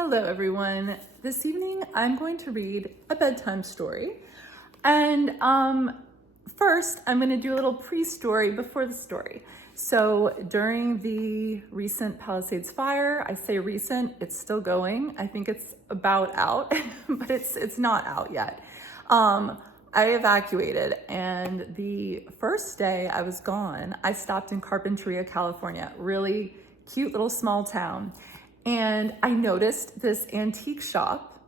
Hello everyone. This evening I'm going to read a bedtime story. And first I'm going to do a little pre-story before the story. So during the recent Palisades Fire, I say recent, it's still going. I think it's about out, but it's not out yet. I evacuated, and the first day I was gone, I stopped in Carpinteria, California, really cute little small town. And I noticed this antique shop,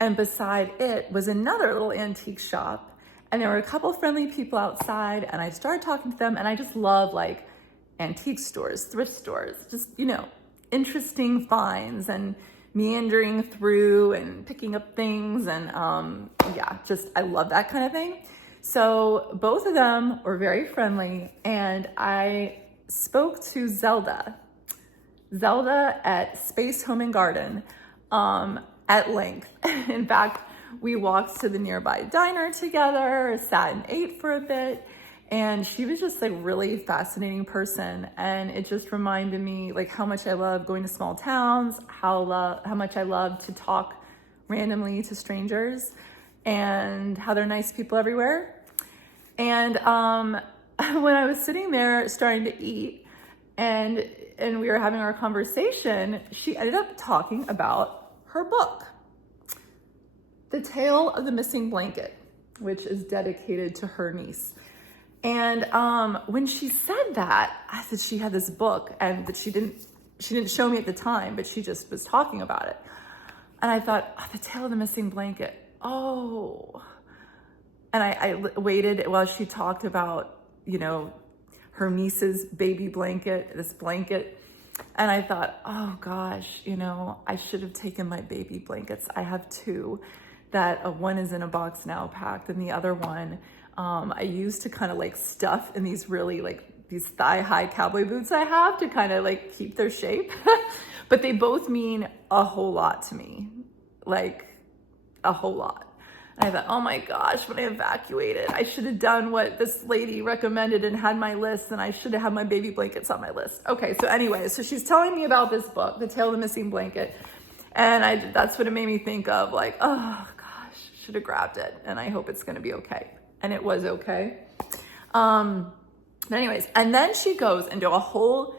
and beside it was another little antique shop. And there were a couple friendly people outside, and I started talking to them, and I just love like antique stores, thrift stores, just, interesting finds and meandering through and picking up things. And I love that kind of thing. So both of them were very friendly, and I spoke to Zelda at Space Home and Garden at length. In fact, we walked to the nearby diner together, sat and ate for a bit, and she was just like really fascinating person. And it just reminded me like how much I love going to small towns, how much I love to talk randomly to strangers, and how they're nice people everywhere. And when I was sitting there starting to eat, and we were having our conversation, she ended up talking about her book, The Tale of the Missing Blanket, which is dedicated to her niece. And when she said that, I said she had this book, and that she didn't show me at the time, but she just was talking about it. And I thought, The Tale of the Missing Blanket. Oh. And I waited while she talked about, her niece's baby blanket, this blanket. And I thought, oh gosh, I should have taken my baby blankets. I have two that one is in a box now packed, and the other one I used to kind of like stuff in these really like these thigh-high cowboy boots I have to kind of like keep their shape. But they both mean a whole lot to me, like a whole lot. And I thought, oh my gosh, when I evacuated, I should have done what this lady recommended and had my list, and I should have had my baby blankets on my list. Okay, so anyway, so she's telling me about this book, The Tale of the Missing Blanket. And that's what it made me think of, like, oh gosh, should have grabbed it. And I hope it's gonna be okay. And it was okay. But anyways, and then she goes into a whole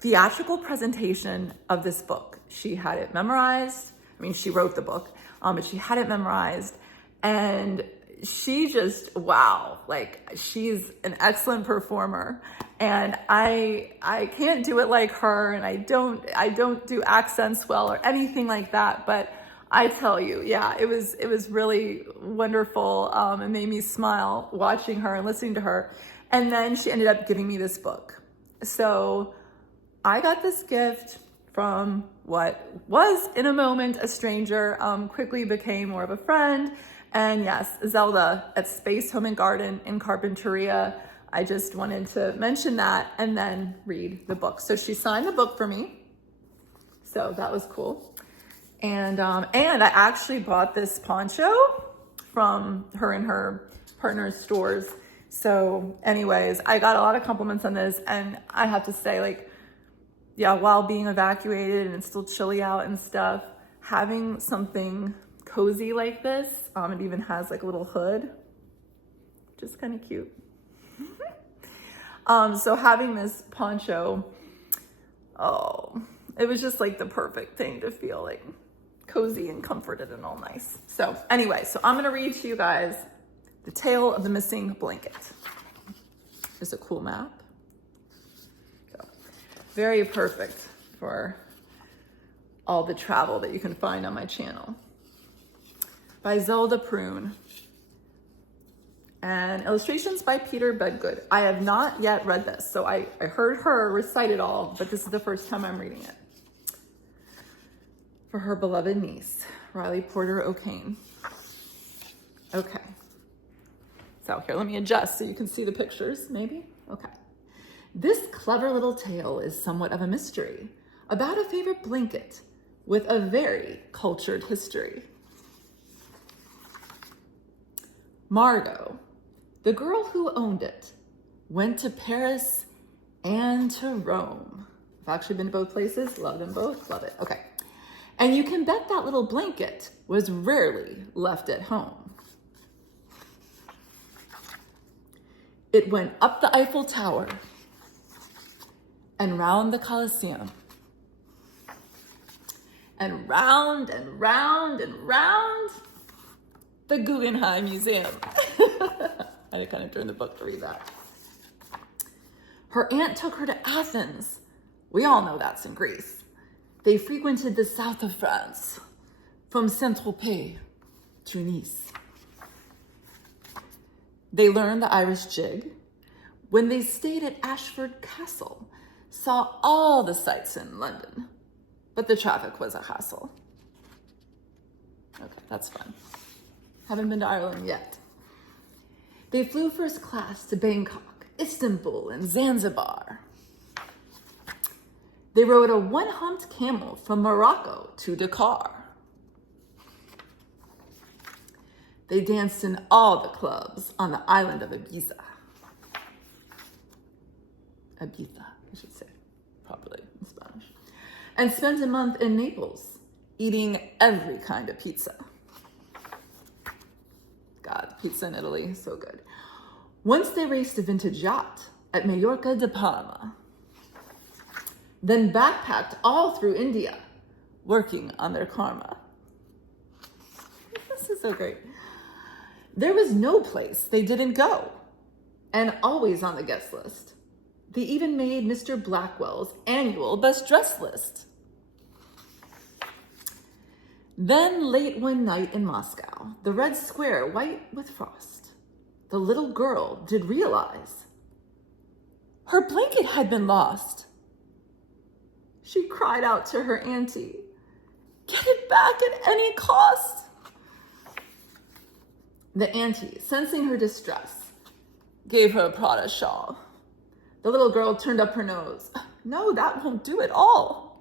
theatrical presentation of this book. She had it memorized. I mean, she wrote the book, but she had it memorized. And she just, wow, like she's an excellent performer, and I can't do it like her, and I don't do accents well or anything like that. But I tell you, yeah, it was really wonderful. It made me smile watching her and listening to her. And then she ended up giving me this book. So I got this gift from what was in a moment a stranger, quickly became more of a friend. And yes, Zelda at Space Home and Garden in Carpinteria. I just wanted to mention that and then read the book. So she signed the book for me. So that was cool. And I actually bought this poncho from her and her partner's stores. So anyways, I got a lot of compliments on this, and I have to say, like, yeah, while being evacuated and it's still chilly out and stuff, having something cozy like this, it even has like a little hood, just kind of cute. So having this poncho, it was just like the perfect thing to feel like cozy and comforted and all nice. So anyway, so I'm gonna read to you guys The Tale of the Missing Blanket. There's a cool map. So, very perfect for all the travel that you can find on my channel. By Zelda Prune. And illustrations by Peter Bedgood. I have not yet read this, so I heard her recite it all, but this is the first time I'm reading it. For her beloved niece, Riley Porter O'Kane. Okay. So here, let me adjust so you can see the pictures, maybe? Okay. This clever little tale is somewhat of a mystery about a favorite blanket with a very cultured history. Margot, the girl who owned it, went to Paris and to Rome. I've actually been to both places, love them both, love it. Okay. And you can bet that little blanket was rarely left at home. It went up the Eiffel Tower and round the Colosseum and round and round and round the Guggenheim Museum. I kind of turned the book to read that. Her aunt took her to Athens. We all know that's in Greece. They frequented the south of France, from Saint-Tropez to Nice. They learned the Irish jig. When they stayed at Ashford Castle, saw all the sights in London, but the traffic was a hassle. Okay, that's fun. Haven't been to Ireland yet. They flew first class to Bangkok, Istanbul, and Zanzibar. They rode a one-humped camel from Morocco to Dakar. They danced in all the clubs on the island of Ibiza. Ibiza, I should say, properly in Spanish. And spent a month in Naples, eating every kind of pizza. God, pizza in Italy, so good. Once they raced a vintage yacht at Mallorca de Palma, then backpacked all through India, working on their karma. This is so great. There was no place they didn't go, and always on the guest list. They even made Mr. Blackwell's annual best dressed list. Then late one night in Moscow, the red square white with frost, the little girl did realize her blanket had been lost. She cried out to her auntie, "Get it back at any cost." The auntie, sensing her distress, gave her a Prada shawl. The little girl turned up her nose. "No, that won't do at all."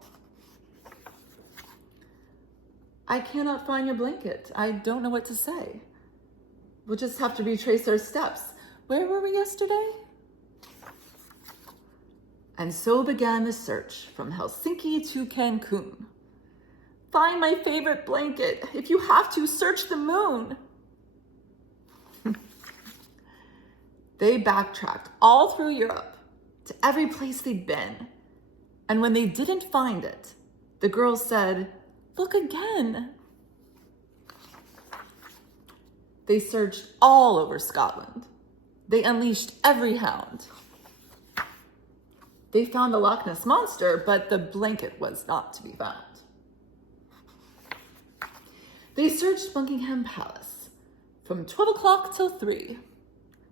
"I cannot find your blanket. I don't know what to say. We'll just have to retrace our steps. Where were we yesterday?" And so began the search from Helsinki to Cancun. "Find my favorite blanket. If you have to, search the moon." They backtracked all through Europe to every place they'd been. And when they didn't find it, the girl said, "Look again." They searched all over Scotland. They unleashed every hound. They found the Loch Ness Monster, but the blanket was not to be found. They searched Buckingham Palace from 12 o'clock till 3.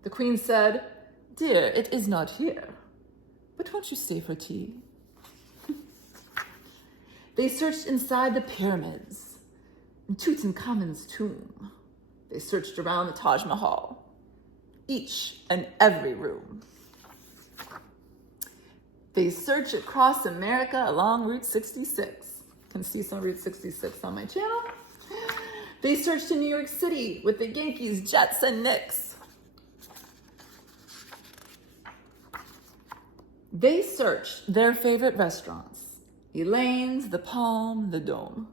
The Queen said, "Dear, it is not here, but won't you stay for tea?" They searched inside the pyramids and Tutankhamun's tomb. They searched around the Taj Mahal, each and every room. They searched across America along Route 66. You can see some Route 66 on my channel. They searched in New York City with the Yankees, Jets, and Knicks. They searched their favorite restaurants, Elaine's, the Palm, the Dome.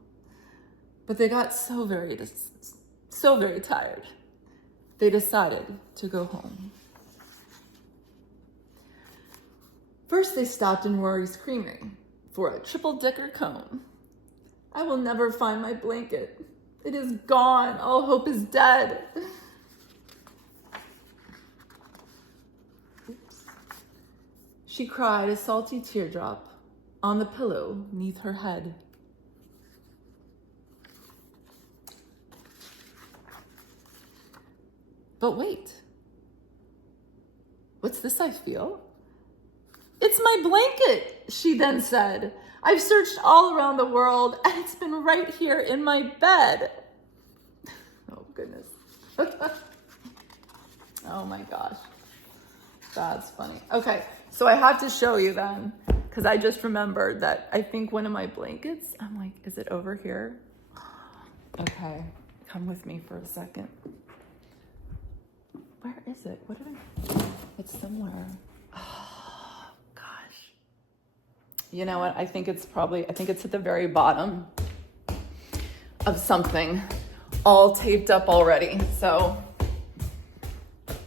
But they got so very tired. They decided to go home. First, they stopped in Rory's Creamery for a triple-decker cone. "I will never find my blanket. It is gone. All hope is dead." Oops. She cried a salty teardrop on the pillow neath her head. But wait. What's this I feel? "It's my blanket," she then said. "I've searched all around the world, and it's been right here in my bed." Oh, goodness. Oh, my gosh. That's funny. Okay, so I had to show you then, because I just remembered that I think one of my blankets, I'm like, is it over here? Okay, come with me for a second. Where is it? It's somewhere. Oh, gosh. You know what? I think it's at the very bottom. of something all taped up already. So,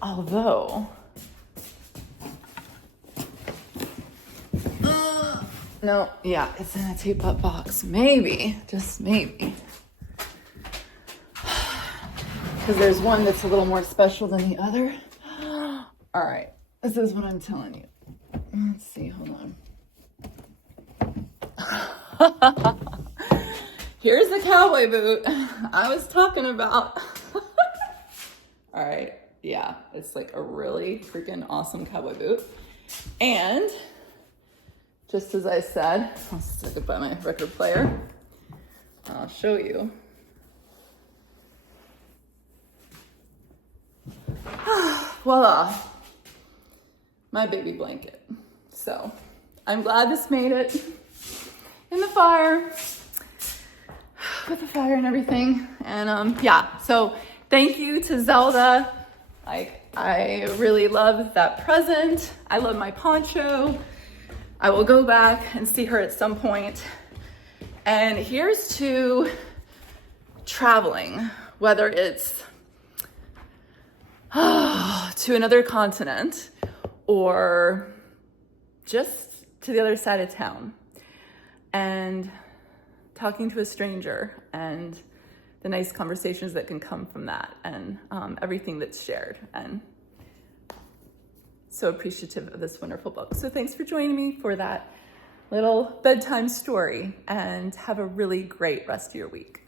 although, no, yeah, it's in a tape up box. Maybe, just maybe. Because there's one that's a little more special than the other. All right, this is what I'm telling you. Let's see, hold on. Here's the cowboy boot I was talking about. All right, yeah, it's like a really freaking awesome cowboy boot. And just as I said, I'll stick it by my record player. I'll show you. Voila, my baby blanket. So I'm glad this made it in the fire, with the fire and everything. And yeah, so thank you to Zelda. Like, I really love that present. I love my poncho. I will go back and see her at some point. And here's to traveling, whether it's to another continent or just to the other side of town, and talking to a stranger and the nice conversations that can come from that, and everything that's shared. And so appreciative of this wonderful book. So thanks for joining me for that little bedtime story, and have a really great rest of your week.